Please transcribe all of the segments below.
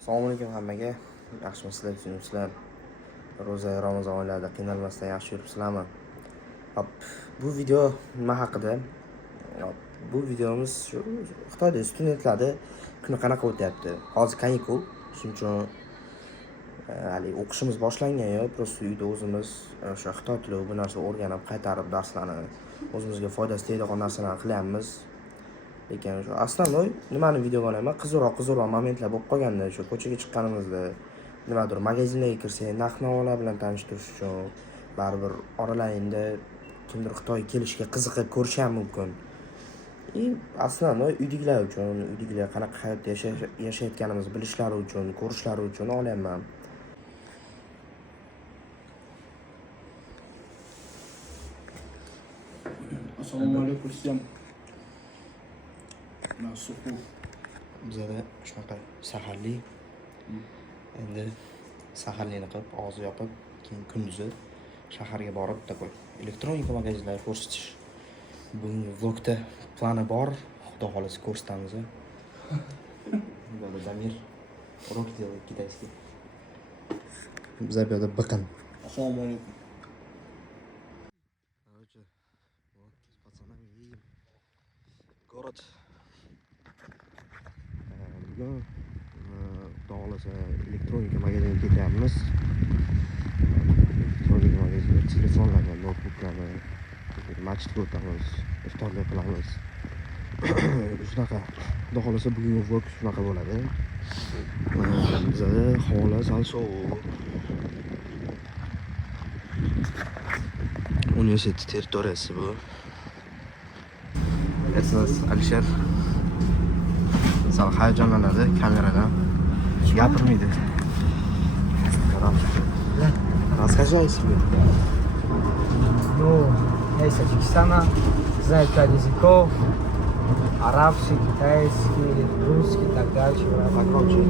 Assalomu alaykum hammaga. Yaxshimisizlar, sizlar ro'za Ramazon oylarida qiynalmasdan yaxshi yuribsizlarmi? Bu video nima haqida? Bu videomiz shu Xitoyda studentlarda kuni qanaqa o'tyapti? Hozir kanikul, shuning uchun hali o'qishimiz boshlangan-yu, prosta uyda o'zimiz o'sha xitoy tili bu narsa o'rganib, qaytarib darslarni o'zimizga foydasi tegadigan narsalarni qilyapmiz. Lekin shu aslan nimani videoga olaman? Qiziqroq momentlar bo'lib qolganda, shu ko'chaga chiqqanimizda nimadir magazinlarga kirsak, narx-navolar bilan tanishtirish uchun baribir oralaringda kimdir Xitoyga kelishga qiziqib ko'rishi ham mumkin. Aslan uydagilar uchun, uydagilar qanaqa hayot yashayotganimizni bilishlari uchun, ko'rishlari uchun olyapman. Assalomu alaykum sizam. Suqu. Bizada shunaqa saharlik. Endi saharlikni qilib, og'zi yopib, keyin kunduzi shaharga borib takoy elektronika magazinlariga ko'rsatish. Bugungi vlogda plani bor. Xudo xolasa ko'rsatamiz. Böyle Damir урок делает китайский. Bizlar bu yerda biqin. Assalomu alaykum. Короче, вот с пацанами едем. Город. Bugun Xudo xolasa elektronika magaziniga ketyapmiz. Elektronika magazinida telefonlarni, notebooklarni machitga o'tamiz, iftorlik qilamiz. Shunaqa. Xudo xolasa bugungi vlog shunaqa bo'ladi. Bizada havo sal sovuq. Universitet territoriyasi bu. Esas Alisher sal hayajonlanadi kameradan. Gapirmaydi. Расскажи о себе. Ну, я из Таджикистана, знаю 5 языков: арабский, китайский, русский и так дальше. Покруче.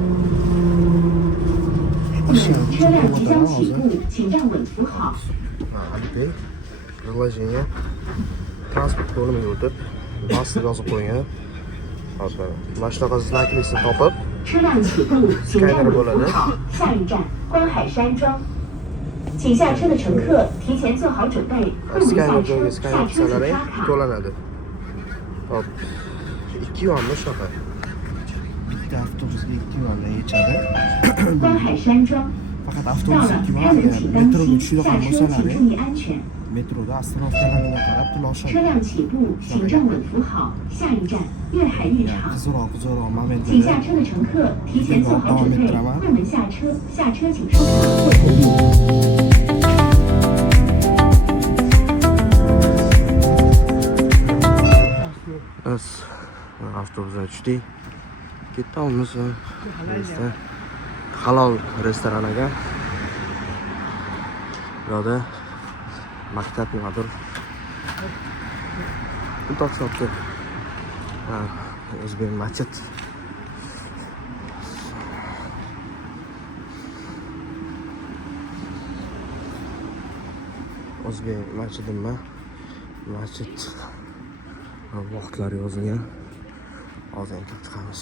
车辆即将起步，请站稳扶好。 Alipay приложение transport bo'limiga o'tib, vaqtni yozib qo'ygan. Hozir mana shunaqa znaklisini topib, 车辆起步，请站稳扶好。下一站观海山庄，请下车的乘客提前做好准备，不能下 skanner 车。 joyga 下 skanner 车请 qilsalar 刷卡。 to'lanadi. Hop. 2 yuanmi shunaqa. Bitta avtobusga 2 yuandan yechadi. 观海山庄 Faqat 到 avtobus 了， 2 yuan. 开门请当 Metroga 心， tushadigan 下车请 bo'lsalar, 注意安全。 metroda astronovkalarga qarab pul 车 oshadi. 辆起步，请站稳扶好。下一站粤海浴场， Qiziqroq 请下 momentlarda 车的乘客提前做好准备，不能下车。下车请收卡或投币。 Biz avtobusdan tushdik. Ketamiz halol restoraniga. Bu yerda maktab nimadir. Butoq sotdi. O'zbek masjid. O'zbek masjidimi? Masjid vaqtlari yozilgan. Hozir kirib chiqamiz.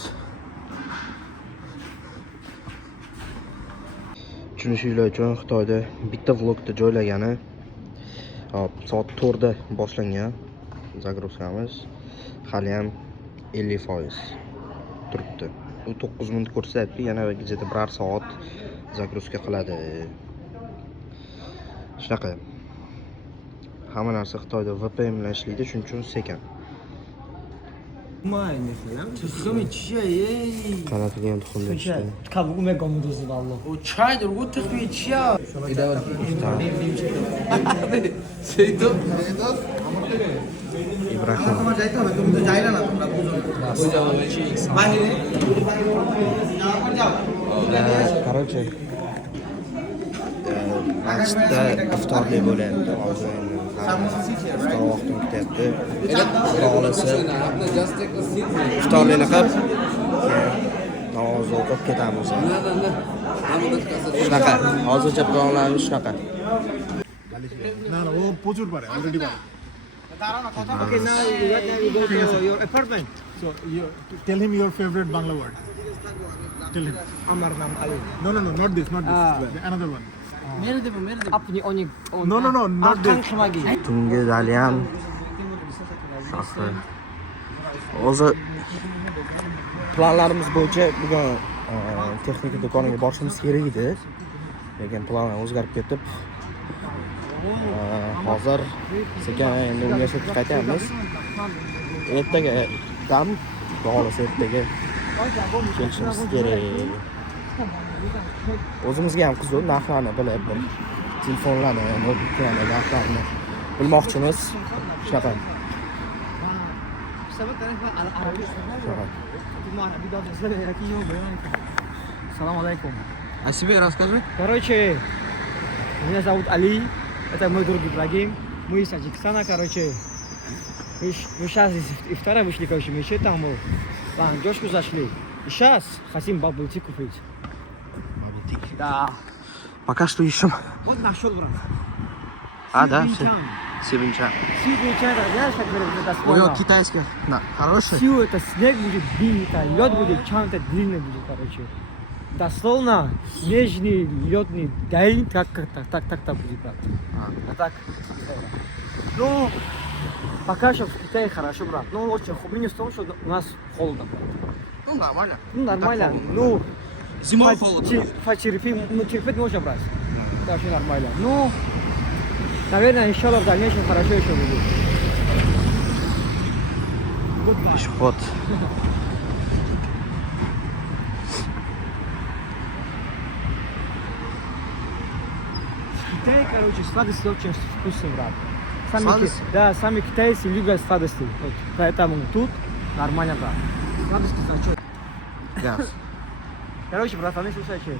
Tushunishinglar uchun Xitoyda bitta vlogda joylagani soat 4 da boshlangan zagruzkamiz. Hali ham 50% turibdi. U 9 minut ko'rsatdi, yana где-то 1 soat zagruzka qiladi. Shunaqa. Hamma narsa Xitoyda VPN bilan ishlaydi, shuning uchun sekin. تخمي چیه؟ Qanatilgan tuxumda ishlaydi. Kabuğu mega muduzu valla. او چای درگو تخمي چیه؟ سیدو Ibrahim. Короче, masjidda iftorlik bo'lyapti. Hozir iftor vaqti o'tyapti. Xudo xolasa iftorlikni qilib, namoz o'qib ketamiz. Shunaqa. Hozircha planlarimiz shunaqa. না ও প্রচুর পারে অলরেডি পারে Okay, now you go to your apartment. So you tell him your favorite Bangla word. Tell him. Amar Nam Ali. No, not this. Ah. Another one. Apni onik. No, not this. Qilmagin. Tungi dali ham shaxsi. Hozir planlarimiz bo'yicha bugun texnika do'koniga borishimiz kerak edi. Lekin planlar o'zgarib ketib, hozir sekin endi universitetga qaytyapmiz. Ertaga dam, xohlasa ertaga kelishimiz kerak. O'zimizga ham qiziq narxlarni bilib, bir telefonlarni, notebooklarni narxlarini bilmoqchimiz. Shunaqa. Салам алейкум. О себе расскажи. Короче, меня зовут Али, это мой друг Ибрагим, мы из Таджикистана, короче. Мы сейчас из второй вышли, короче, мы еще там, в Анджошку зашли. И сейчас хотим бабл-ти купить. Bubble Да. Пока что ищем. Вот нашел, брат. А, да, Сибинчан. Сибинчан. Сибинчан, знаешь, как говорят, это Ой, слова? китайских. Хороший? Всю это снег будет длинный, лед будет чем-то длинный будет, короче. Дословно снежный, ледный день, так будет, брат. А так, ну, пока что в Китае хорошо, брат. Ну, очень минус в том, что у нас холодно, брат. Ну, нормально. Ну, нормально, ну, Зимой холодно. терпеть можно, брат. Это очень нормально. Ну, наверное, иншаллах, в дальнейшем хорошо еще будет. Пешеход. В Китае, короче, сладости очень вкусные, брат. Сладости? Да, сами китайцы любят сладости. Вот, поэтому тут нормально, брат. Сладости зачет. Газ. Короче, братаны, слушайте,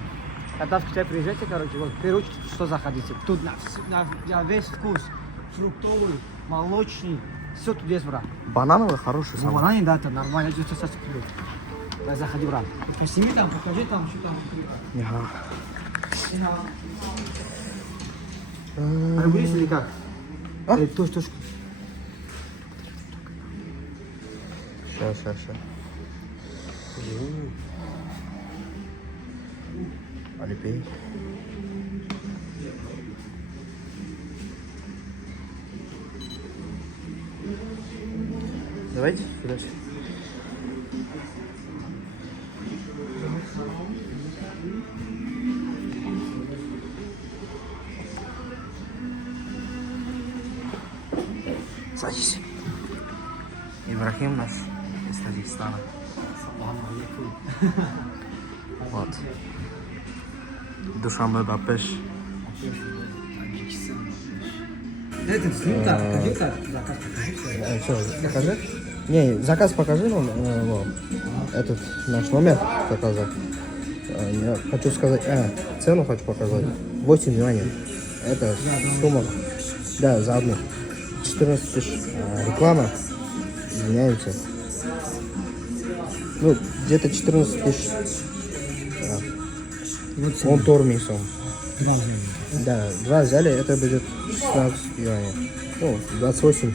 когда в Китай приезжаете, короче, вот, в первую очередь, что заходите? Тут на весь вкус, фруктовый, молочный, все тут есть, брат. Банановый хороший Ну, самый. бананы, да, это нормально, это сейчас куплю. Давай, заходи, брат. Посними там, покажи там, что там. Ага. Арбулис или как? А? Точно. Сейчас. Алипей. Давайте сюда. Садись. Ибрахим наш из Таджикистана. Вот. Душанбе Бапеш. Это сними так, покажи так, заказ покажи. Что, покажи? Не, заказ покажи нам. Этот наш номер показать. Я хочу сказать, цену хочу показать. 8 юаней. Это сумма. Да, за одну. 14 тысяч. Реклама. Извиняемся. Ну, где-то 14 тысяч. Он тормисом. Да, 2 взяли, это будет 16 юаней. Ну, 28.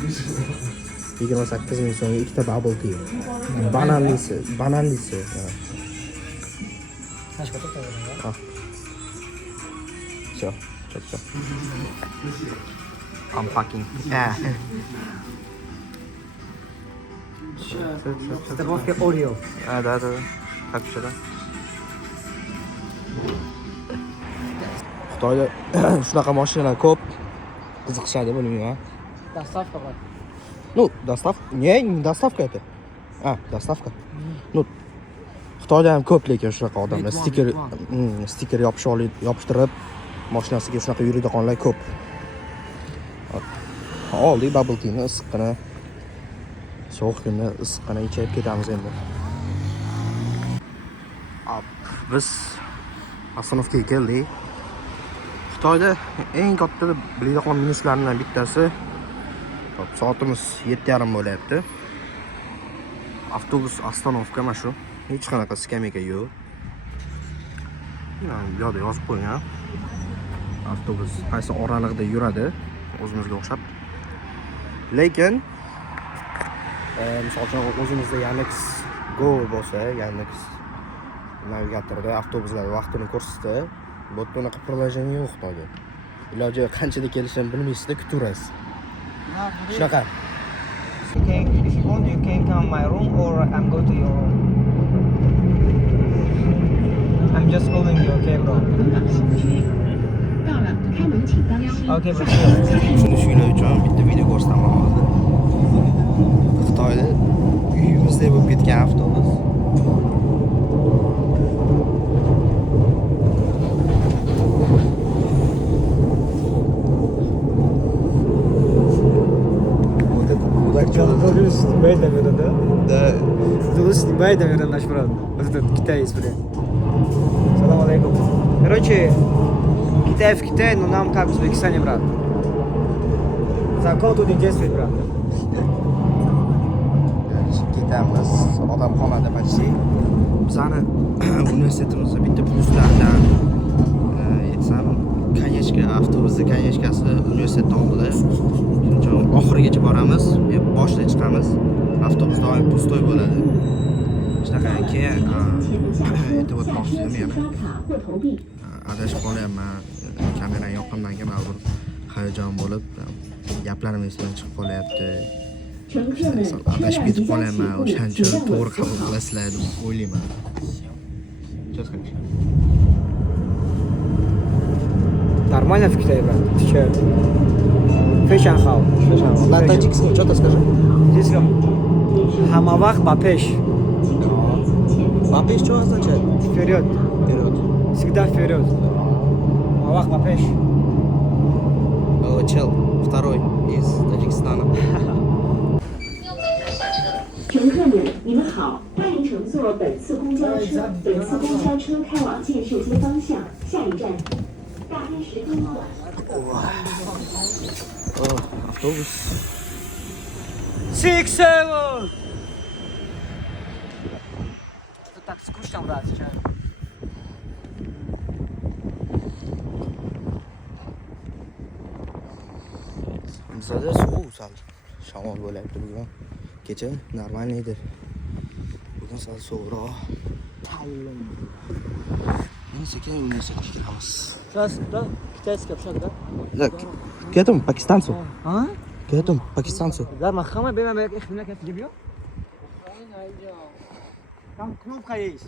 28 ming so'mga ikkita bubble tea. Bananlisi. Все. Unpacking. Это вовка Орео. Да. Так все, да. Xitoyda shunaqa mashinalar ko'p. Qiziqishadi bilmayman. Доставка, брат. Ну, доставка. Не доставка это. Доставка. Ну, Xitoyda ham ko'p lekin shunaqa odamlar stiker yopishtirib mashinasiga shunaqa yuradiganlar ko'p. Oldik bubble tea'ni issiqqina. Sovuq kunda issiqqina ichib ketamiz endi. Biz ostanovkaga keldik. Xitoyda eng katta biladigan minuslaridan bittasi soatimiz 7:30 bo'lyapti. Avtobus ostanovka mana shu. Hech qanaqa skameyka yo'q. Bu yerda yozib qo'ygan. Avtobus qaysi oralig'ida yuradi, o'zimizga o'xshab. Lekin misol uchun o'zimizda Yandex Go bo'lsa, Yandex navigatorda avtobuslar vaqtini ko'rsatdi. Bu yerda unaqa приложение yo'q dedi. Iloji qanchada kelishini bilmaysizda kutaverasiz. Shunaqa. Okay, if you want, you can come my room or I'm go to your room. I'm just calling you, okay, bro? 到了，开门请当心。 Okay, bro. Tushunishinglar uchun bitta video ko'rsataman hozir. Xitoyda uyimizda bo'lib ketgan avtobus. Который снимает, наверное, да? Да. Который снимает, наверное, наш брат. Вот этот китаец, блин. Салам алейкум. Короче, Китай в Китае, но нам как в Узбекистане, брат. Закон тут не действует, брат. Ketamiz odamxonada почти. Bizani universitetimizda bitta pluslardan aytsam, Kanyeshka avtobusda Kanyeshkasi universitetning oldida. Shuning uchun oxirigacha boramiz, boshda chiqamiz. Avtobus doim pustoy bo'ladi. Shunaqa keyin aytib o'tmoqchi edim yana. 刷卡或投币。 Adashib qolyapman. Kamera yoqimdan kelmadi. Hayajon bo'lib, gaplarim esdan chiqib qolyapti. 乘客们，车 Adashib 辆 ketib 即将 qolyaman. 起步， O'shaning 请 uchun 握 to'g'ri 扶 qabul 好。 qilasizlar deb o'ylayman. Нормально в Китае, брат? Ты че? Фэшн хау. На таджикском что-то скажи. Здесь хамавах бапеш. Бапеш что означает? Вперед. Вперед. Всегда вперед. Хамавах бапеш. Чел, второй из Таджикистана. 乘客们，你们好，欢迎乘坐本次公交车。本次公交车开往建设街方向，下一站大黑石公馆。 Автобус. 6, 7. Что так скучно, брат, сейчас. Bizada sovuq sal. Shamol bo'layapti bugun. Kecha normal edi. Bugun sal sovuqroq. Endi sekin universitetga kiramiz. Сейчас, да? Китайский общак, да? Ketum pakistancu. А? Ketum pakistancu. Да, махама, бема, бема, их меня как дебил? Там кнопка есть.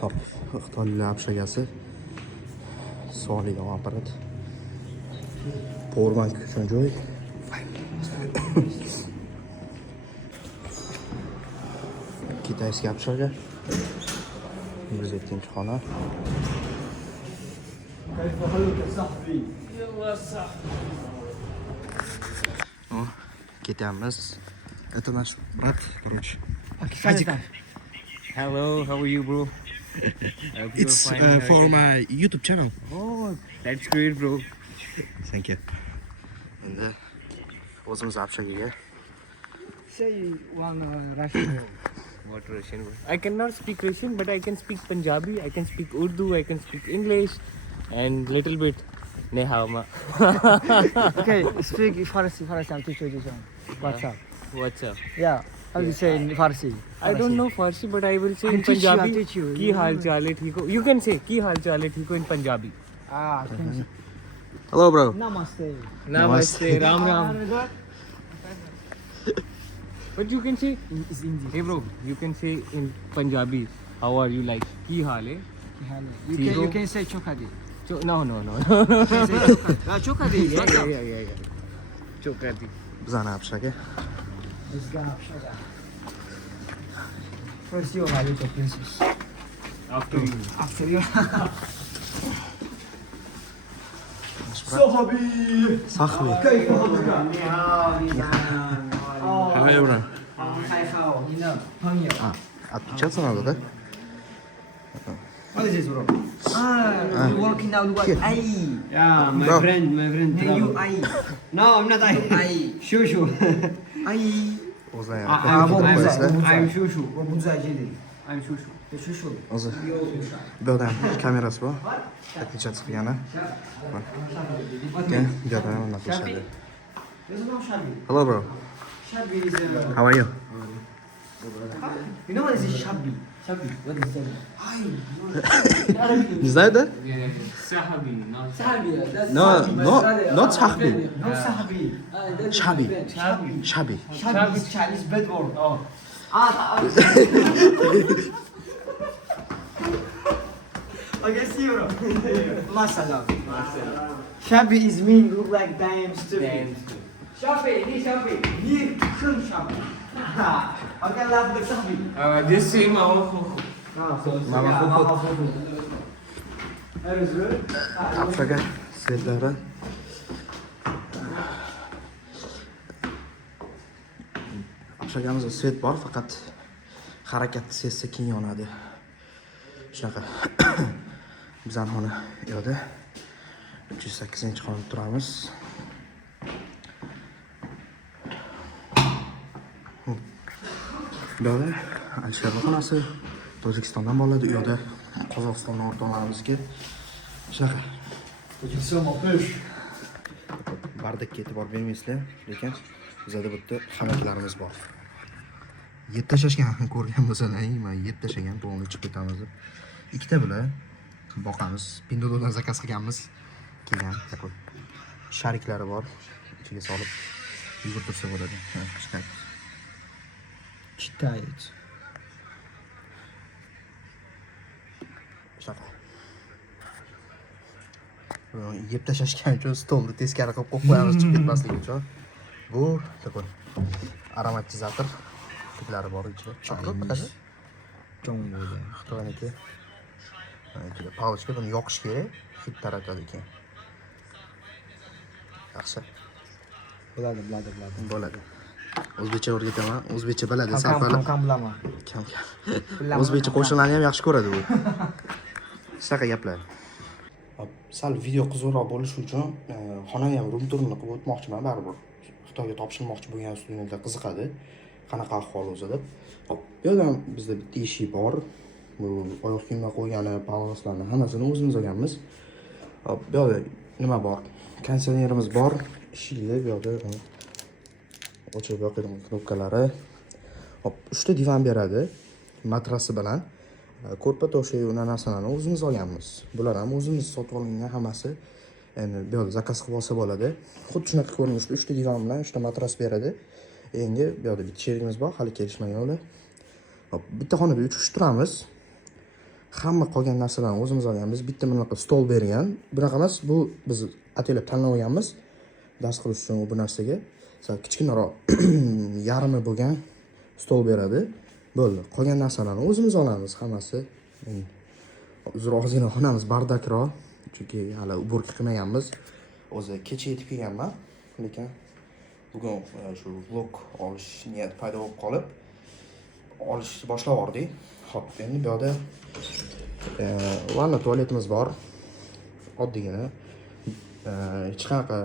Hop, Xitoylar apshagasi. Soligan apparat. Powerbank uchun joy. Kitayskiy apshaga. 107 xona. كيف حالك يا صاحبي؟ Ketamiz. Это наш брат, короче. Пакистан. Hello, how are you, bro? Hope you're It's fine. How are for you? my YouTube channel. Oh, that's great, bro. Thank you. Endi o'zimiz apshagaga. Say one Russian. What Russian? I cannot speak Russian, but I can speak Punjabi. I can speak Urdu. I can speak English, and little bit Nehama. Okay, speak Farsi, I'm teaching you. What's up? What's up? Yeah, how do you say in Farsi? I don't know Farsi, but I will say I'll in teach you, I'll Punjabi. teach you. Ki hal chal hai, theek ho? You can say ki hal chal hai, theek ho in Punjabi. Ah, Hello bro. Namaste. Namaste, Ram Ram. But you can say, It's Hindi. hey bro, you can say in Punjabi, how are you, like ki hal hai? You can say chokadi. No. Chokadi. Yeah. Chokrati. Bizani apshaga. First you are little princess. After you. After you. Sahbi. How are you bro? 你的朋友。 Отпечататься надо, да? What is this, bro? You working now? What? I. Yeah, my Bro. friend. You I. No, I'm not I. Shushu. I. O'zlar I'm qo'yasizlar. Shushu. I'm Shushu. Shushu. O'zi bu yoqdan kamerasi bor. Отпечататься qilgani. Keyin bu yoqdan uni qilishadi. Hello bro. Shabby is How are you? You know what is Shabby? Shabi, what is that? Не знаю, да? Sahabi, not Sahabi, that's No, Sahabi, my no, brother. not Sahabi. No Sahabi. That's Shabi. different. Shabi. Shabi. Shabi is Chinese bad word. Oh. Okay, see you. Masala. Shabi is mean look like damn stupid. Damn. Shabi, ni Shabi. Ni Khun Shabi. Okay, love the Shabi. Just say Mama. That is good. Afrika svetlari. Afrikamizda svet bor, faqat harakat sezsa keyin yonadi. Shunaqa. Bizning xona yo'da 308-xonada turamiz. Yo'da Alisher xonasi Tojikistondan bo'ladi, u yoqda Qozog'istondan o'rtoqlarimizga shunaqa. Tojikiston opish. Bardakka e'tibor bermaysizlar, lekin bizda bu yerda xonaklarimiz bor. Yeb tashashgan ko'rgan bo'lsalar, men yeb tashagan, to'g'ri chiqib ketamiz deb. Ikkita bular boqamiz. Pindododan zakaz qilganmiz. Kelgan, такой. Shariklari bor. Ichiga solib yugurtirsa bo'ladi. Читает. Shunaqa. Yeb tashashgan uchun stolni teskari qilib qo'yamiz chiqib ketmasligi uchun. Bu такой aromatizator tiklari bor ichida. Cho'qib qanaqa? Чон bo'ldi. Xitoyniki. Ichida palochka buni yoqish kerak, hid taratadi ekan. Yaxshi. Bo'ladi. O'zbekcha o'rgataman. O'zbekcha biladi, sarfali. Kam bilaman. Kam. O'zbekcha qo'shiqlarni ham yaxshi ko'radi u. Shunaqa gaplar. Sal video qizg'inroq bo'lishi uchun xonani ham rum turini qilib o'tmoqchiman baribir. Xitoyga topshirmoqchi bo'lgan studentlar qiziqadi. Qanaqa ahvol o'zi deb. Hop, bu yerda bizda bitta eshik bor. Bu oyoq kiyimlar qo'ygani, paloslarni hammasini o'zimiz olganmiz. Hop, bu yerda nima bor? Konditsionerimiz bor. Eshikli bu yerda ochib yoqadigan knopkalari. Hop, 3 ta divan beradi. Matrasi bilan. Ko'rpa to'shi va narsalarni o'zimiz olganmiz. Bular ham o'zimiz sotib olingan hammasi. Endi bu yerda zakaz qilib olsa bo'ladi. Xuddi shunaqa ko'rinishda 3 ta divan bilan 3 ta matras beradi. Endi bu yerda bitta sherigimiz bor, hali kelishmagan ular. Hop, bitta xonada 3 kishi turamiz. Hamma qolgan narsalarni o'zimiz olganmiz. Bitta bunaqa stol bergan. Bunaqa emas, bu biz atelab tanlab olganmiz. Dars qilish uchun bu narsaga. Sal kichkinaroq yarmi bo'lgan stol beradi. Bo'ldi. Qolgan narsalarni o'zimiz olamiz hammasi. Uzr, ozgina xonamiz bardakroq, chunki hali ubirka qilmaganmiz. O'zi kecha yetib kelganman, lekin bugun shu vlog olish niyat paydo bo'lib qolib, olishni boshlab yubordik. Xo'p, endi bu yerda vanna tualetimiz bor. Oddiygina. Hech qanaqa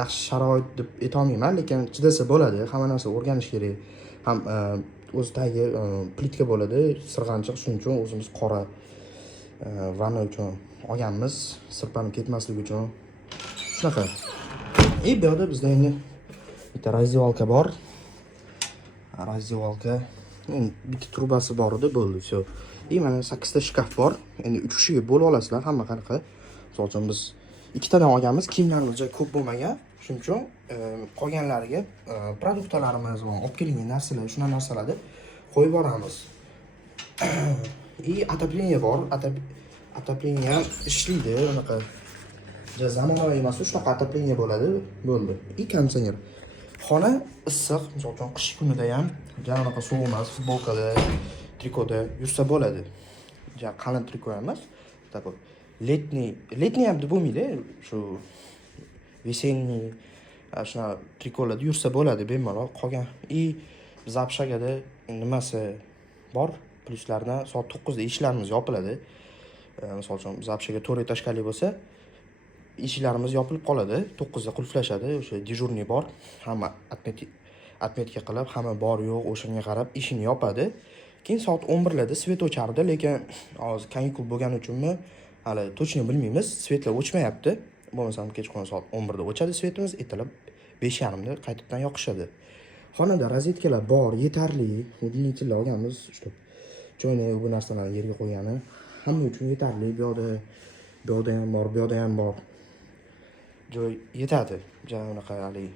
yaxshi sharoit deb aytolmayman, lekin chidasa bo'ladi. Hamma narsa o'rganish kerak. Ham o'z tagi plitka bo'ladi, sirg'anchiq, shuning uchun o'zimiz qora vanna uchun olganmiz, sirpanib ketmasligi uchun. Shunaqa. Bu yerda bizda endi bitta razdevalka bor. Razdevalka. Bitta trubasi bor edi, bo'ldi, всё. Mana 8 ta shkaf bor. Endi 3 kishiga bo'lib olasizlar, hamma qanaqa. Misol uchun biz 2 tadan olganmiz, kiyimlarimiz joy ko'p bo'lmagan. Shuning uchun qolganlariga produktlarimiz va olib kelingan narsalar, shuna narsalarni qo'yib boramiz. Отопление bor. Отопление ham ishlaydi, unaqa zamonaviy emas, shunaqa отопление bo'ladi, bo'ldi. Konditsioner. Xona issiq, misol uchun qish kunida ham janonaqa sovuq emas, futbolkada, trikoda yursa bo'ladi. Qalin triko emas, такой letniy ham deb bo'lmaydi, shu весенний shuna trikolarda yursa bo'ladi bemalol. Qolgan biz Apshagada nimasi bor? Pluslardan soat 9 da eshiklarimiz yopiladi. Misol uchun biz Apshaga 4 etажkali bo'lsa, eshiklarimiz yopilib qoladi. 9 da qulflashadi. O'sha dejurniy bor. Hamma atmetka qilib, hamma bor yo'q, o'shanga qarab eshikni yopadi. Keyin soat 11 larda svet o'chardi, lekin hozir kanikul bo'lgani uchunmi, hali точно bilmaymiz. Svetlar o'chmayapti. Bo'lmasam kechqurun soat 11 da o'chadi svetimiz, ertalab 5:30 da qaytadan yoqishadi. Xonada rozetkalar bor, yetarli. Udinitellar olganmiz, joyni bu narsalarni yerga qo'ygani hamma uchun yetarli. Bu yoqda ham bor, bu yoqda ham bor. Joy yetadi. Unaqa hali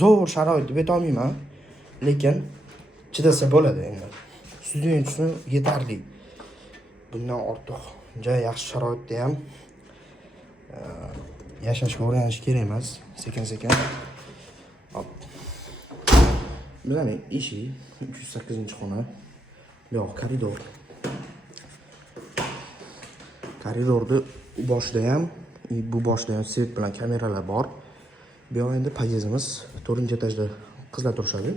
zo'r sharoit deb aytolmayman, lekin chidasa bo'ladi endi. Student uchun yetarli. Bundan ortiq joy yaxshi sharoitda ham yashashga o'rganish kerak emas, sekin-sekin. Hop. Bularning eshik 308-xona. Bu yoq koridor. Koridorda boshida ham, bu boshida ham svet bilan kameralar bor. Bu yoq endi podyezdimiz 4-etajda qizlar turishadi.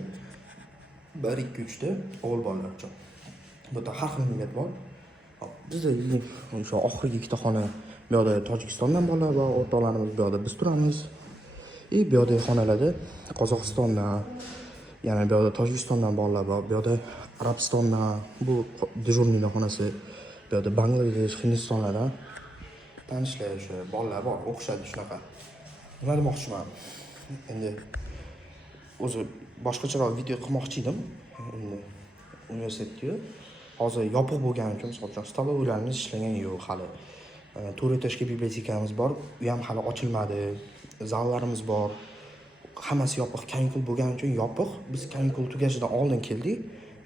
1, 2, 3 ta o'g'il bolalar uchun. Bu yerda har xil millat bor. Bizda o'sha oxirgi ikkita xona bu yoqda Tojikistondan bolalar bor, o'rtoqlarimiz bu yoqda biz turamiz. Bu yoqdagi xonalarda Qozog'istondan, yana bu yoqda Tojikistondan bolalar bor, bu yoqda Arabistondan, bu dejurniy xonasi, bu yoqda Bangladesh, Hindistonlardan tanishlar o'sha bolalar bor, o'qishadi shunaqa. Nima demoqchiman? Endi o'zi boshqacharoq video qilmoqchi edim. Endi universitetga hozir yopiq bo'lgani uchun, masalan, stolovoylarimiz ishlagani yo'q hali. 4 etajga bibliotekamiz bor, u ham hali ochilmadi. Zallarimiz bor. Hammasi yopiq, kanikul bo'lgani uchun yopiq. Biz kanikul tugashidan oldin keldik.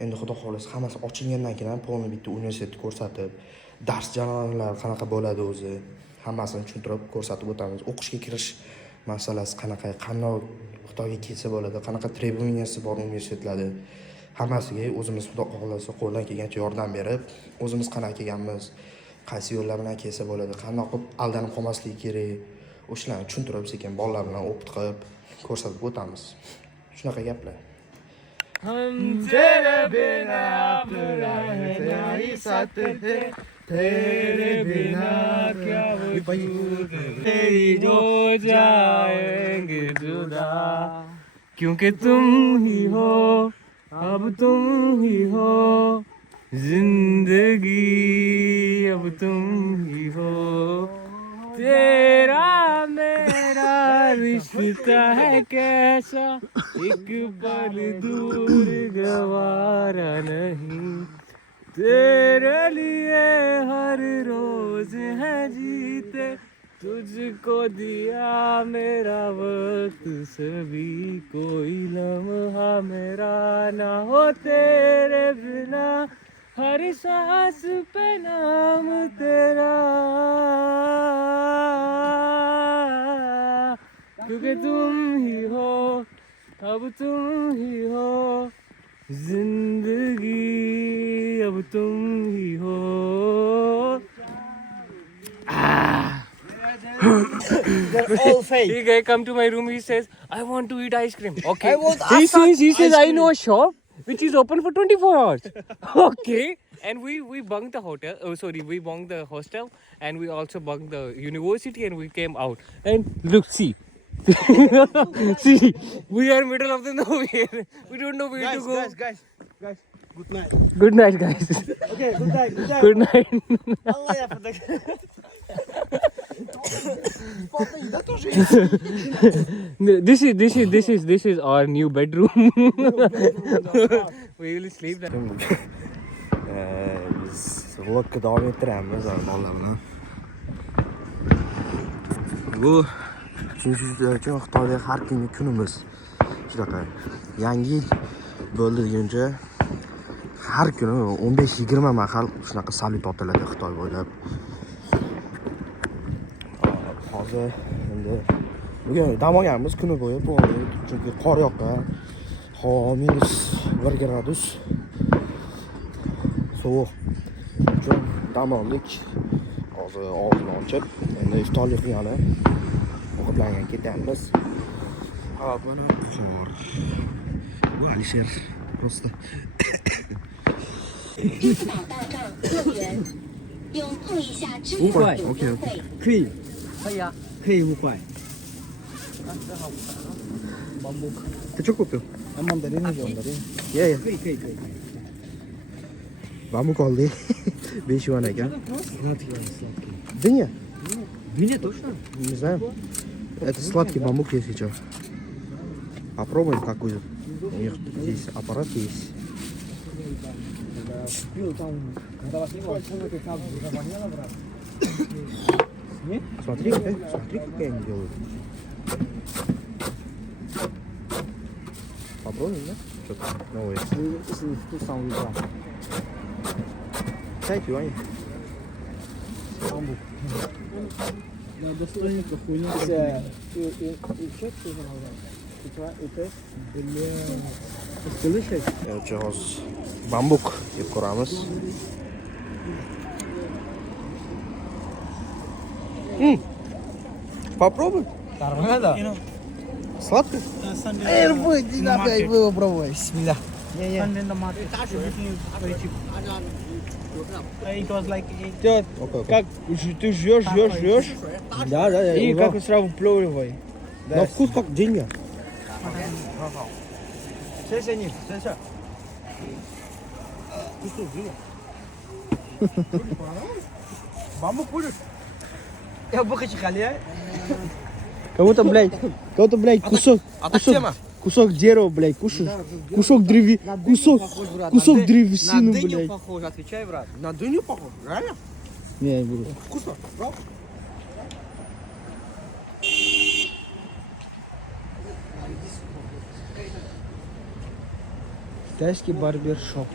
Endi xudo xolasa hammasi ochilgandan keyin ham polni bitta universitetni ko'rsatib, dars jarayonlari qanaqa bo'ladi o'zi, hammasini tushuntirib ko'rsatib o'tamiz. O'qishga kirish masalasi qanaqa, qanday Xitoyga kelsa bo'ladi, qanaqa trебованияsi bor universitetlarda. Hammasiga o'zimiz xudo xolasa qo'ldan kelgancha yordam berib, o'zimiz qanaqa kelganmiz, qaysi yo'llar bilan kelsa bo'ladi, qanday qilib aldanib qolmaslik kerak, o'shalarni tushuntirib sekin bolalar bilan o'qit qilib ko'rsatib o'tamiz. Shunaqa gaplar. हम तेरे बिना अपना नहीं सकते, तेरे बिना क्या वजूद तेरी जो जाएंगे जुदा, क्योंकि तुम ही हो, अब तुम ही हो, जिंदगी अब तुम ही हो, तेरा मेरा रिश्ता है कैसा, एक पल दूर गवारा नहीं, तेरे लिए हर रोज है जीते, तुझको दिया मेरा वक्त सभी, कोई लम्हा मेरा ना हो तेरे बिना, हर सांस पे नाम तेरा, क्योंकि तुम ही हो, अब तुम ही हो, जिंदगी अब तुम ही हो. They're all fake. He guy come to my room. He says, "I want to eat ice cream." Okay. He says, "I know a shop which is open for 24 hours." Okay. And we bunked the hotel. Oh, sorry, we bunked the hostel, and we also bunked the university, and we came out. And look, see. See, we are middle of the nowhere. We don't know where to go. Guys. Good night. Good night, guys. Okay, good night. Good night. Allah yapacak. This is our new bedroom. We will sleep there. Biz vlogga davom ettiramiz bolalar bilan. Bu uchun Xitoyda har kungi kunimiz. Shunaqa. Yangi yil bo'ldi deguncha har kuni 15-20 mahal shunaqa salyut otiladi Xitoy bo'ylab. Hozir endi bugun dam olganmiz kuni bo'yi, chunki qor yoqqan. Havo -1 gradus. Sovuq. Uchun dam oldik. Hozir og'izni ochib, endi iftorlik qilgani ovqatlangan ketamiz. Ha, buni qor. Bu Alisher просто 支付宝到账6元，用碰一下支付5块宝有优惠。可以。可以5块。 Ты что купил? А мандарины же мандарины. Я. Кый. Бамбук oldi. 5 yuan ekan. Сладкие. Дыня? Дыня точно? Не знаю. Это сладкий бамбук, если что. Попробуем, как будет. У них здесь аппарат есть. Купил там, когда вас не было, комнаты там завоняло, брат. Нет? Смотри, какая они делают. Попробуем, да? Что-то новое. Если вкус там выбрал. Кстати, Ваня. Бамбук. Да, достойненько, хуйня. И что ты сказал? Это? Delicious. Yo'qcha hozir bambuk yeb ko'ramiz. Попробуй. Нормально? Сладкий? Иди нахуй, вы попробуй. Бисмилlah. And in the market, everything is very cheap. It was like Окей. Как? Ты жрешь? Да, и как сразу вплевывай. На вкус как деньги. Слышь, Ник, слышь. Бамбук будешь? Я бы хочу халия. Кого-то, блядь, кусок дерева, блядь, кусок древесины, На дыню блядь. похож, отвечай, брат. На дыню похож, реально? Не, я буду. Вкусно, правда? Китайский барбершоп.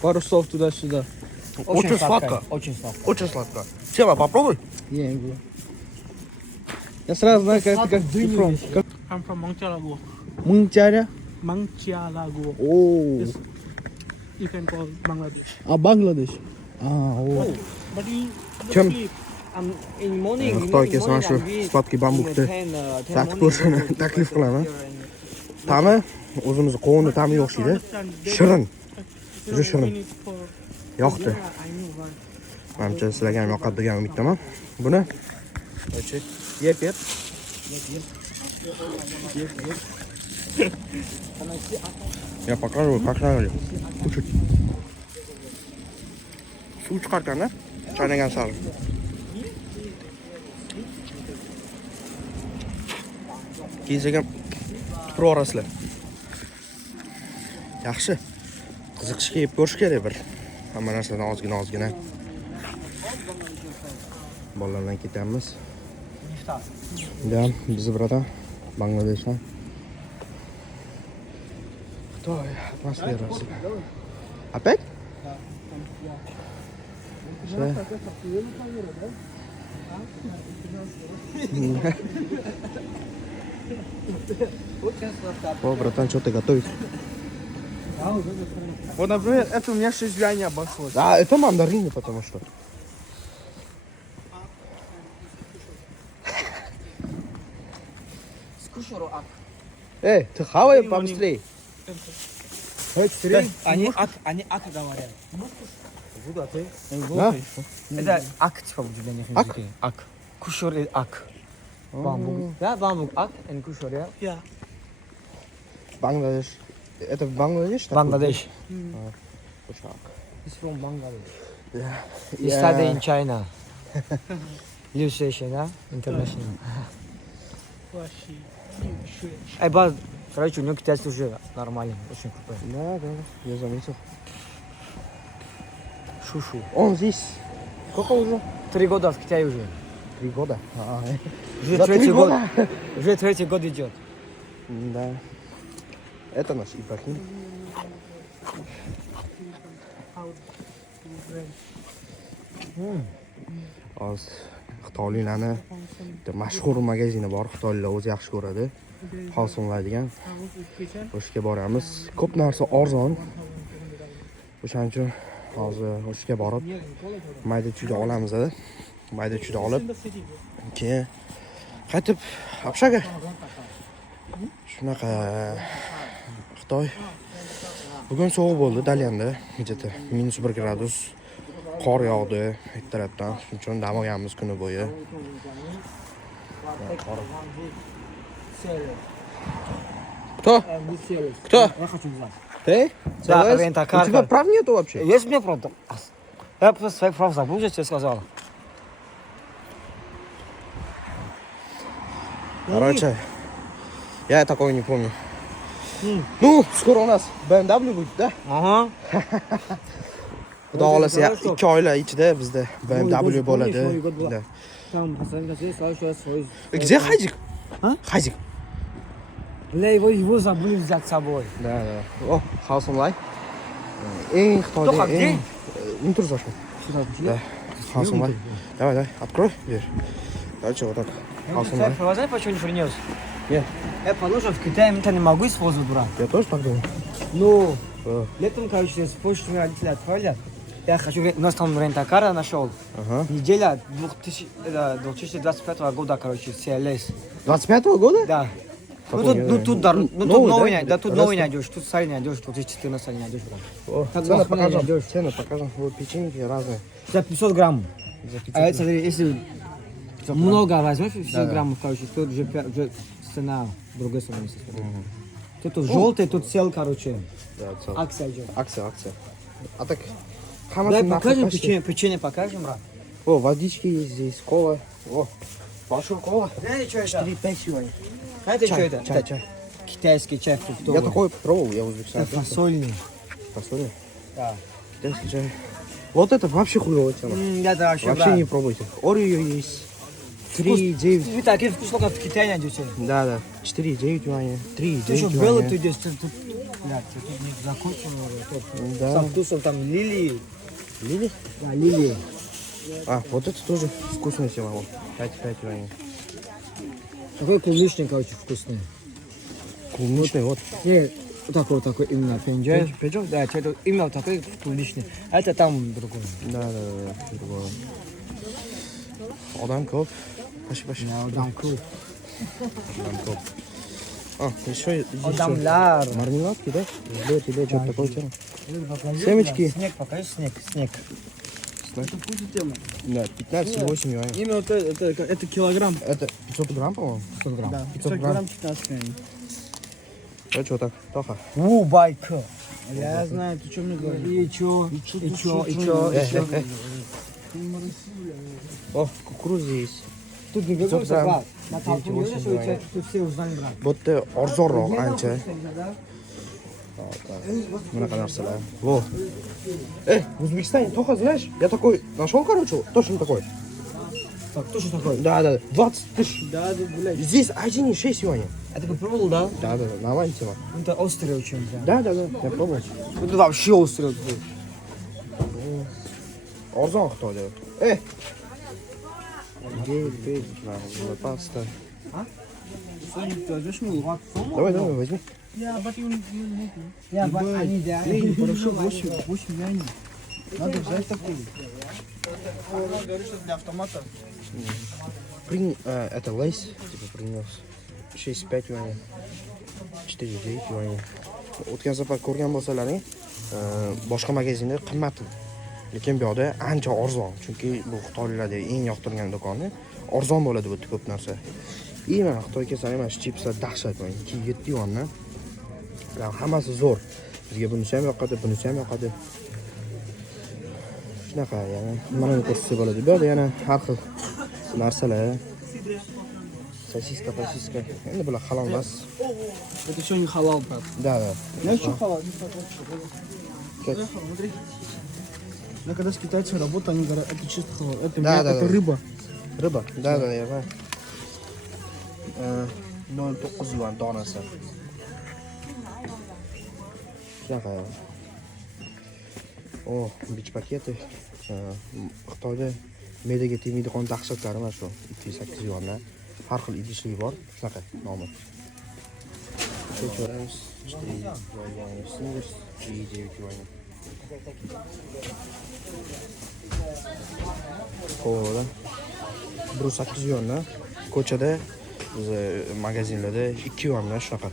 Пару слов туда-сюда. Очень сладко. Очень сладко. Очень сладко. Тема, попробуй. Не, я не буду. Я сразу знаю, как ты from. Как I'm from Mangchalago. Мунтяря. Mangchalago. О, You can call Bangladesh. а Бангладеш. О. But he Чем? sleep. In morning. Xitoyga mana shu sladkий bambukni tatib ko'rishni taklif qilaman. Ta'mi o'zimizni qovunni ta'miga o'xshaydi. Shirin. Juda shirin. Yoqdi. Menimcha sizlarga ham yoqadi degan umiddaman. Buni yeb. Я показываю. Кушать. Suv chiqarganda chaynagan sari. Keyin ham tupuraverasizlar. Yaxshi. Qiziqishga yeb ko'rish kerak bir. Hamma narsadan ozgina. Bolalar bilan ketamiz. Да, biz brata Bangladeshdan. Xitoy atmosferasi. Опять? О, братан, что ты готовишь? Вот, например, это у меня 6 юаней обошлось. Да, это мандарины, потому что. Эй, ты хавай побыстрее. Они ак говорят. Да? Это ак типа у тебя не языке. Ак. Кушор и ак. Бамбук. Да, бамбук ак и кушор, я. Yeah. Бангладеш. Это Бангладеш? Bangladesh. It's from Bangladesh. You study in China. New station, да? International. But, короче, у него китайский уже нормальный, очень крутой. Да, я заметил. Шушу. Он здесь. Сколько уже? 3 года в Китае уже. 3 года. Уже За 3 третий год. года? Уже третий год идет. Да. Это наш Ибрахим. Hozir xitoyliklarni bitta mashhur magazini bor, xitoyliklar o'zi yaxshi ko'radi. Hosillaydigan. O'shga boramiz. Ko'p narsa arzon. O'shaning uchun hozir o'shga borib mayda-chuyda olamiz. Mayda-chuyda olib, keyin qaytib Общага. Shunaqa Xitoy. Bugun sovuq bo'ldi, Dalyanda, где-то -1 gradus. Qor yog'di ertalabdan. Shuning uchun dam olganmiz kuni bo'yi. Кто? Кто? Я хочу знать. Ты? Да, Целый? рентакар. У тебя прав нету вообще? Есть у меня правда? Я просто своих прав забыл, я тебе сказал. Короче, я такого не помню. Ну, скоро у нас BMW будет, да? Ага. Xudo xohlasa 2 oylar ichida bizda BMW bo'ladi. Новый год была. Да. Там, пацаны, сказали, что я свой... Где Хазик? А? Хазик. Бля, его забыли взять с собой. Да, да. О, Хаусонлай. Eng Xitoyda Тоха, где? Не трус зашел. Да. Хаусонлай. Давай, давай, открой дверь. Короче, вот так. Хаусонлай. Знаешь, почему не принес? Нет. Я положил в Китае, я не могу использовать, брат. Я тоже так думал. Ну, Э. летом, короче, с почты мне родители отправили. Я хочу, у нас там рент-а-кара нашел. Ага. Неделя 2025 года, короче, CLS. 25-го года? Да. Какой Тут новый, новый, да? да, тут новый найдешь, тут старый найдешь, тут 2014 не найдешь, брат. О, Как цены Бахмана покажем. найдешь. Цены покажем. Вот печеньки разные. За 500 грамм. За 500 А это, смотри, если 500 много возьмешь, 500 Да, да. граммов, короче, тут уже цена другой становится. Тут желтый, тут сел, короче, Да, цел. акция идет. Акция. А так, Дай хамасы покажем почти. печенье покажем, брат. О, водички есть здесь, кола. О, большой кола. Знаете, что это? 4-5 юаней. Знаете, что Чай, это? чай, Это чай. китайский чай фруктовый. Я такой пробовал, я Узбекистан. Это фасольный. Посмотри. Да. Китайский чай. Вот это вообще хуевая цена. Это вообще, Вообще брат. не пробуйте. Орео есть. 3,9. Вы такие вкусы, как в Китае найдете. Да, да. 4,9 юаня. Ты что, 3,9 белый ты юаня. идешь, тут, блядь, тут не закончено. Да. Со вкусом там лилии. Лили? Да, лилии. А, вот это тоже вкусная тема. Вот. 5 юаней. Такой клубничный, короче, вкусный. Клубничный, вот. Не, вот такой именно пенджай. Да, это именно вот такой клубничный. А это там другой. Да. Другое. Odam ko'p. Пошли. Адам круг. Odam ko'p. А, еще Адамляр. мармеладки, да? Ждете, что-то такое тема. Семечки. Снег, покажи снег. Да, 15,8 юаней. Именно вот это килограмм. Это 500 грамм, по-моему? 500 грамм. Да, 500 500 грамм. грамм 15 юаней. А что так? Тоха. Байка. Я знаю, ты что мне говоришь. И чё? О, кукуруза есть. Тут не 500 бегайся, грамм. брат. На толпу не 9,8 идешь, у тебя юаней. тут все узнали, брат. Bo'tda arzonroq ancha. Bunaqa narsalar. Во. В Узбекистане, Тоха, знаешь, я такой нашел, короче, точно такой. Так, кто что такое? Да, 20 тысяч. Да, блядь. Здесь 1,6 юаня. А ты попробовал, да? Да, нормальная тема. Это острый очень, да. Да, я пробовал. Это вообще острый. Arzon Xitoyda. Гель, паста. Соник, ты возьмешь мыло? Давай, возьми. Я, but you need it. Я, они, да. Эй, порошок 8 юаней. Надо взять такой. Говоришь, что для автомата. Это лейс, типа, принес. 6,5 юаней. 4,9 юаней. O'tgan safar ko'rgan bo'lsalaring, boshqa magazinda qimmat. Lekin bu yerda ancha arzon, chunki bu xitoyliklardagi eng yoqtirgan do'koni. Arzon bo'ladi bu yerda ko'p narsa. И mana Xitoy kelsa mana shu chipslar dahshat, 7 yuandan. Hammasi zo'r. Bizga bunisi ham yoqadi, bunisi ham yoqadi. Shunaqa, ya'ni mana ko'rsatsa bo'ladi. Bu yerda yana har xil narsalar. Sosiska. Endi bular halol emas. Это все не халал, брат. Да. Я еще халал. Смотри. Я когда с китайцами работаю, они говорят, это чисто халал. Это, Да, это да. рыба. Рыба? Да, я знаю. 0,9 yuan donasi. Shunaqa. O, bich paketi. Xitoyda medaga tegmaydigan dahshatlari mana shu 208 yuandan. Har xil idishli bor. Shunaqa nomi. Ko'ramiz. 4 yuan, Snickers 3,9 yuan. Kola 1,8 yuandan. Ko'chada magazinlarda 2 yuandan shunaqa.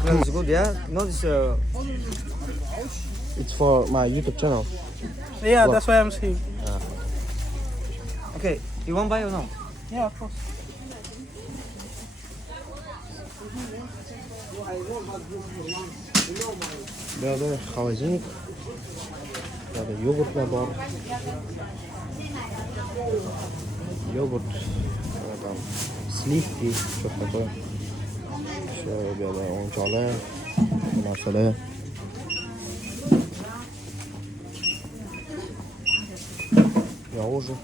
Smells good, yeah? No, this, It's for my YouTube channel. Yeah, that's why I'm saying. okay, you want buy or no? Yeah, of course. Bu yerda холодильник. Burada yogurtlar bor. Yogurt. Burada slivki cho'qqi. Shu yerda o'yinchoqlar, bu narsalar. Я уже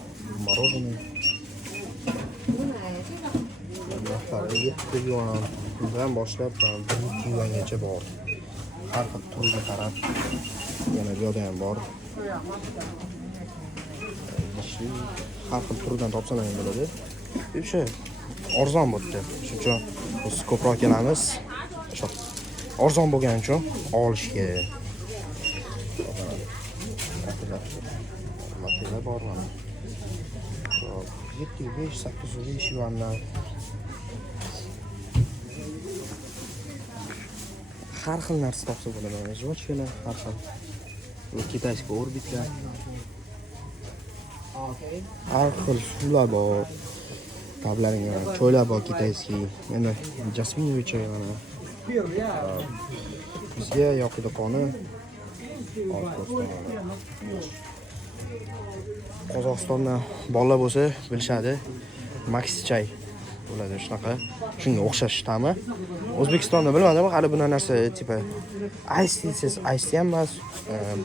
мороженое. Narxlari 7 yuan dan boshlab 1 yuangacha bor. Har xil turiga qarab yana bu yerda ham bor. Har xil turidan topsalar ham bo'ladi. O'sha arzon bo'ldi. Shuning uchun biz ko'proq kelamiz. O'sha arzon bo'lgani uchun olishga. Material bor mana. 705-805 yuandan. Har xil narsa topsa bo'ladi. Jvochkalar har xil. Bu kitayskiy orbitlar. Har xil suvlar bor. Tablaring bor, choylar bor kitayskiy. Yana jasminovый choy mana. Bizga yoqida qoni. Qozog'istonda bolalar bo'lsa bilishadi. Maxi chay bo'ladi shunaqa. Shunga o'xshash ta'mi. O'zbekistonda bilmadim, hali bunday narsa tipa ice tea, ice tea ham emas,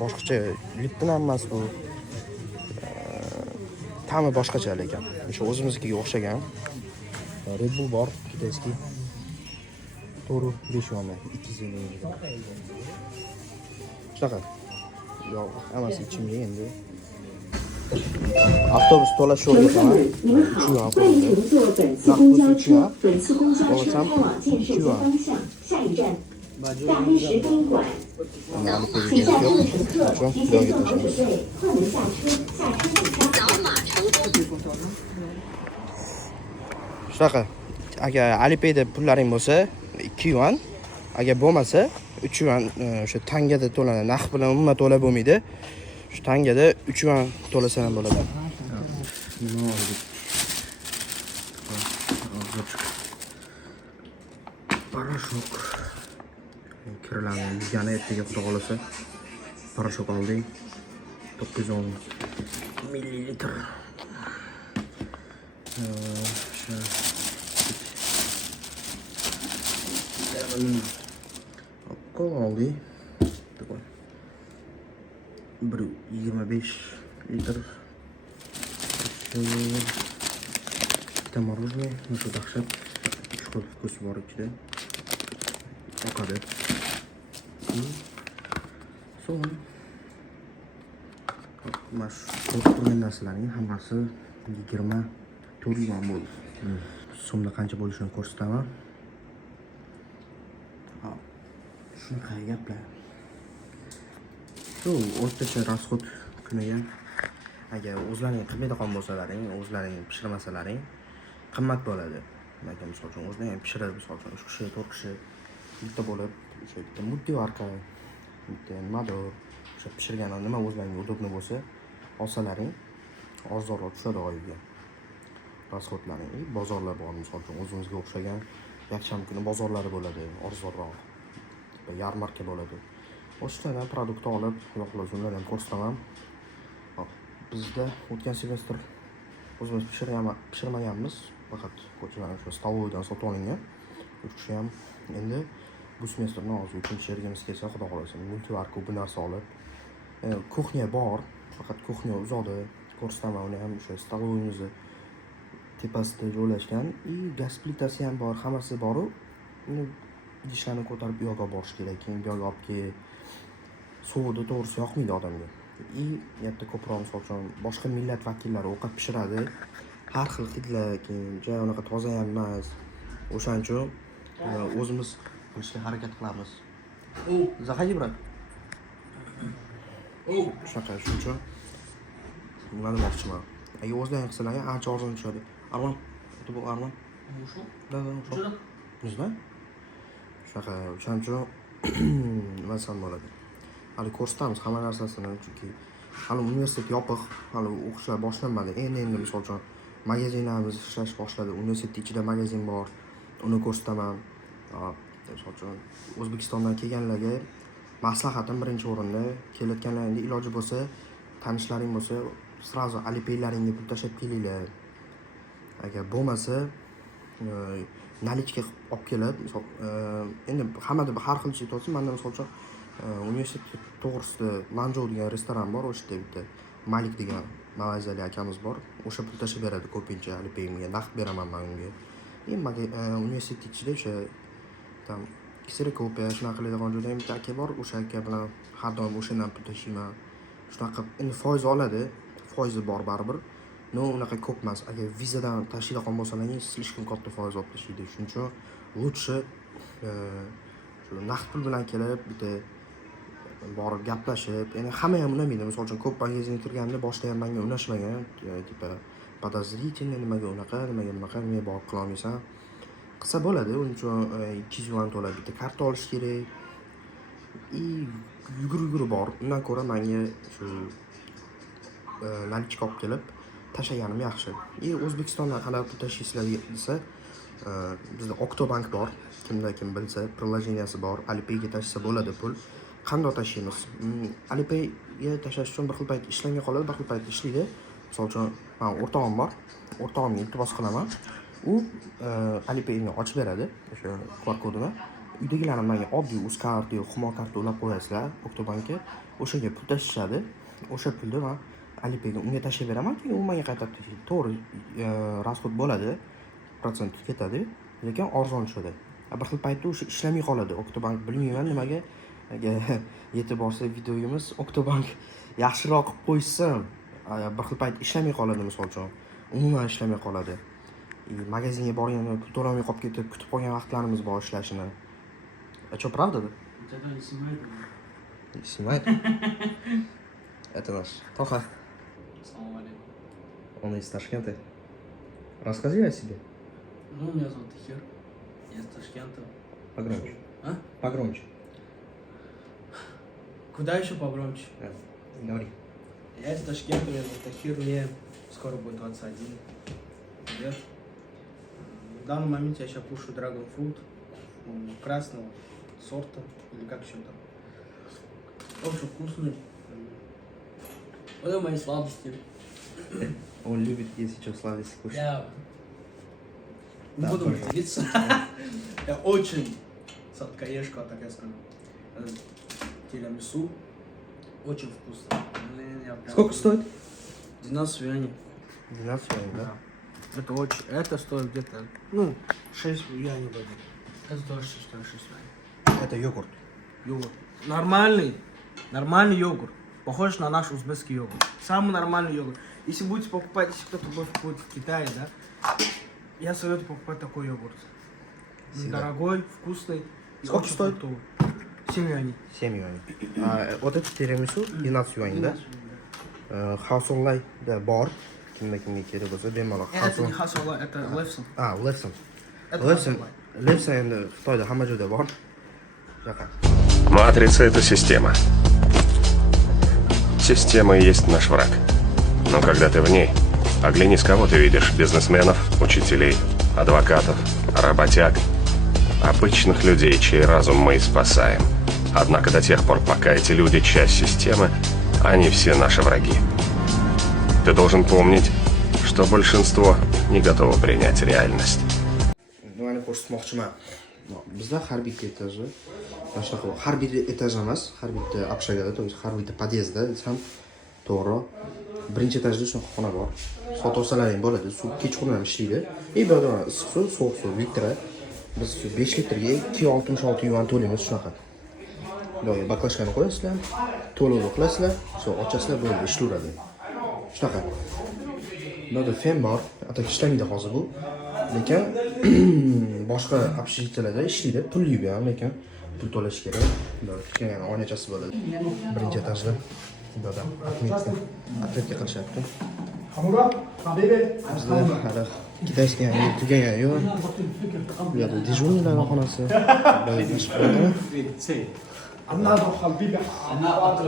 boshqacha Lipton ham emas bu. Ta'mi boshqacha lekin. O'sha o'zimizga o'xshagan. Red Bull bor, kitayskiy. To'g'ri, 5 yuan, 200 ml. Shunaqa. Yo'q, hammasi ichimlik endi. Avtobus to'lash yo'liga qaraman. 你们好，欢迎乘坐本次公交车。本次公交车开往建设街方向，下一站大黑石宾馆。请下车的乘客提前做好准备，快门下车，下车请刷扫码成功。 Shunaqa. Agar Alipayda pullaring bo'lsa 2 yuan, agar bo'lmasa 3 yuan o'sha tangada to'lanadi. Naqd bilan umuman to'lab bo'lmaydi. Shu tangada 3 yuan to'lasa ham bo'ladi. Parashok. Kirlarni yigani ertaga xudo xolasa parashok oldik. 910 millilitr. Kola oldik. 25 litr. Bitta мороженое, shu dahshat. 3 xil vkus bor ichida. Oqadi. So'ng mana shu turgan narsalarning hammasi 24 yuan bo'ldi. So'mda qancha bo'lishini ko'rsataman. Shunaqa gaplar. Shu o'rtacha rasxod kuniga agar o'zlaring qilmaydigan bo'lsalaring, o'zlaring pishirmasalaring qimmat bo'ladi. Maga misol uchun o'zlaring pishirib, misol uchun 3 kishi, 4 kishi bitta bo'lib, o'sha bitta multivarka, bitta nimadir, o'sha pishirgan nima o'zlaringga udobni bo'lsa, olsalaring arzonroq tushadi oyiga. Rasxodlaring, bozorlar bor, misol uchun o'zimizga o'xshagan yakshanba kuni bozorlari bo'ladi, arzonroq. Yarmarka bo'ladi. O'shlardan produkt olib, yo'qlar ulardan ko'rsataman. Bizda o'tgan semestr o'zimiz pishirmaganmiz, faqat ko'chadan shu stavoydan sotib olingan. 3 kishi ham endi bu semestrni hozir 3-yigimiz kelsa, xudo xolasa, multivarka bu narsa olib, kuxnya bor, faqat kuxnya uzoqda ko'rsataman, uni ham o'sha stavoyimizni tepasida joylashgan, gaz plitasi ham bor, hammasi bor. Uni idishlarni ko'tarib bu yoqqa borish kerak, keyin bu yoqqa olib kelib suvda to'g'risi yoqmaydi odamga. Yerda ko'proq misol uchun boshqa millat vakillari ovqat pishiradi. Har xil hidlar, keyin joy unaqa toza ham emas. O'shaning uchun o'zimiz qilishga harakat qilamiz. Zahayi brat. Shunaqa shuning uchun nima demoqchiman. Agar o'zlaring qilsalaring ancha arzon tushadi. Arman, bu Arman. Da, o'sha. Bizda shunaqa o'shaning uchun nima desam bo'ladi. Hali ko'rsatamiz hamma narsasini, chunki hali universitet yopiq, hali o'qishlar boshlanmadi. Endi misol uchun magazinlarimiz ishlash boshladi. Universitet ichida magazin bor. Uni ko'rsataman. Misol uchun O'zbekistondan kelganlarga maslahatim birinchi o'rinda. Kelayotganingda iloji bo'lsa, tanishlaring bo'lsa, srazu Alipaylaringga pul tashlab kelinglar. Agar bo'lmasa, nalichka olib kelib, misol, endi hammada har xil chek bo'lsa, menda misol uchun universitet to'g'risida Lanzhou degan restoran bor, o'sha yerda bitta Malik degan malayziyalik akamiz bor. O'sha pul tashlab beradi ko'pincha Alipayimga, naqd beraman men unga. Universitet ichida o'sha tam kserokopiya shunaqa qiladigan joyda bitta aka bor, o'sha aka bilan har doim o'shandan pul tashlayman. Shunaqa endi foiz oladi, foizi bor baribir. No, unaqa ko'p emas. Agar vizadan tashlaydigan bo'lsangiz, slishkam katta foiz olib tashlaydi. Shuning uchun lutshi shu naqd pul bilan kelib, bitta borib gaplashib, endi hamma ham unamaydi. Misol uchun ko'p magazinga kirganda boshda ham menga unashmagan, tipa подозрительно nimaga unaqa, nimaga bunaqa, nima borib qila olmaysan. Qilsa bo'ladi, uning uchun 200 yuan to'lab bitta karta olish kerak. Yugur bor. Undan ko'ra menga shu nalichka olib kelib tashlaganim yaxshi. O'zbekistondan qanday pul tashlaysizlar desa, bizda Oktobank bor. Kim bilsa, приложениесі bor. Alipayga tashlasa bo'ladi pul. Qanday tashlaymiz? Alipayga tashlash uchun bir xil payt ishlamay qoladi, bir xil payt ishlaydi. Misol uchun, men o'rtog'im bor. O'rtog'imga iltimos qilaman. U Alipayni ochib beradi, o'sha QR kodini. Uydagilarni menga oddiy Uzkart yoki Humo karta ulab qo'yasizlar Oktobankka. O'shaga pul tashlashadi. O'sha pulni men Alipayga unga tashlab beraman, keyin u menga qaytarib tashlaydi. To'g'ri, rasxod bo'ladi, protsent ketadi, lekin arzon tushadi. Bir xil paytda o'sha ishlamay qoladi. Oktobank bilmayman nimaga. Agar yetib borsa videoyimiz Oktobank yaxshiroq qilib qo'ysin. Bir xil payt ishlamay qoladi misol uchun. Umuman ishlamay qoladi. Magazinga borganda pul to'lamay qolib ketib, kutib qolgan vaqtlarimiz bor ishlashini. Что, правда? Снимает? Это наш Тоха. Он из Ташкента. Расскажи о себе. Ну, меня зовут Тахир. Я из Ташкента. Погромче. А? Погромче. Куда еще погромче? Говори. Я из Ташкента, меня зовут Тахир. Мне скоро будет 21 лет. В данный момент я сейчас кушаю Dragon Fruit красного сорта, или как еще там. Очень вкусный. Это мои слабости. Он любит, если что, сладости кушать. Я не Да, буду тоже. делиться. Я очень сладкоежка, так я скажу. Тирамису. Очень вкусно. Сколько стоит? 12 юаней. 12 юаней, да? Это очень. Это стоит где-то, 6 юаней будет. Это тоже стоит 6 юаней. Это йогурт. Йогурт. Нормальный йогурт. Похож на наш узбекский йогурт. Самый нормальный йогурт. Если будете покупать, если кто-то будет в Китае, да, я советую покупать такой йогурт. Дорогой, вкусный. и Сколько очень стоит? фруктовый. 7 юаней. 7 юаней. Вот это тирамису 12 юаней, да? Хасонлай, да, бар. Kimga kerak bo'lsa bemalol. Это не хасола, это левсон. Levson. Это Levson. хасола. Levson endi Xitoyda hamma joyda bor. Shunaqa. Матрица — это система. Система и есть наш враг. Но когда ты в ней, оглянись, кого ты видишь: бизнесменов, учителей, адвокатов, работяг, обычных людей, чей разум мы и спасаем. Однако до тех пор, пока эти люди — часть системы, они все наши враги. Ты должен помнить, что большинство не готово принять реальность. Nimani ko'rsatmoqchiman? Bizda har bitta etaji, mana shunaqa har bitta etaj emas, har bitta общагада, то есть har bitta podyezdda desam to'g'ri. Birinchi etajda shunaqa xona bor. Soat olsalaring bo'ladi, suv kechqurun ham ishlaydi. Bu yerda issiq suv, sovuq suv litri. Biz 5 litrga 266 yuan to'laymiz shunaqa. Bunday baklashkani qo'yasizlar, to'lov qilasizlar, so'ng ochasizlar, bo'ldi, ishlayveradi. Shunaqa. Bunda fen bor, atak ishlamaydi hozir bu. Lekin boshqa общежитияларда ishlaydi, pulli ham, lekin pul to'lash kerak. Bunda kichkina oynachasi bo'ladi. Birinchi etajda bunda atletka qilishyapti. Bizda hali kitayskiy tugagan yo'q. Bu yerda dejurnilarning xonasi. Bunday mashq qiladi.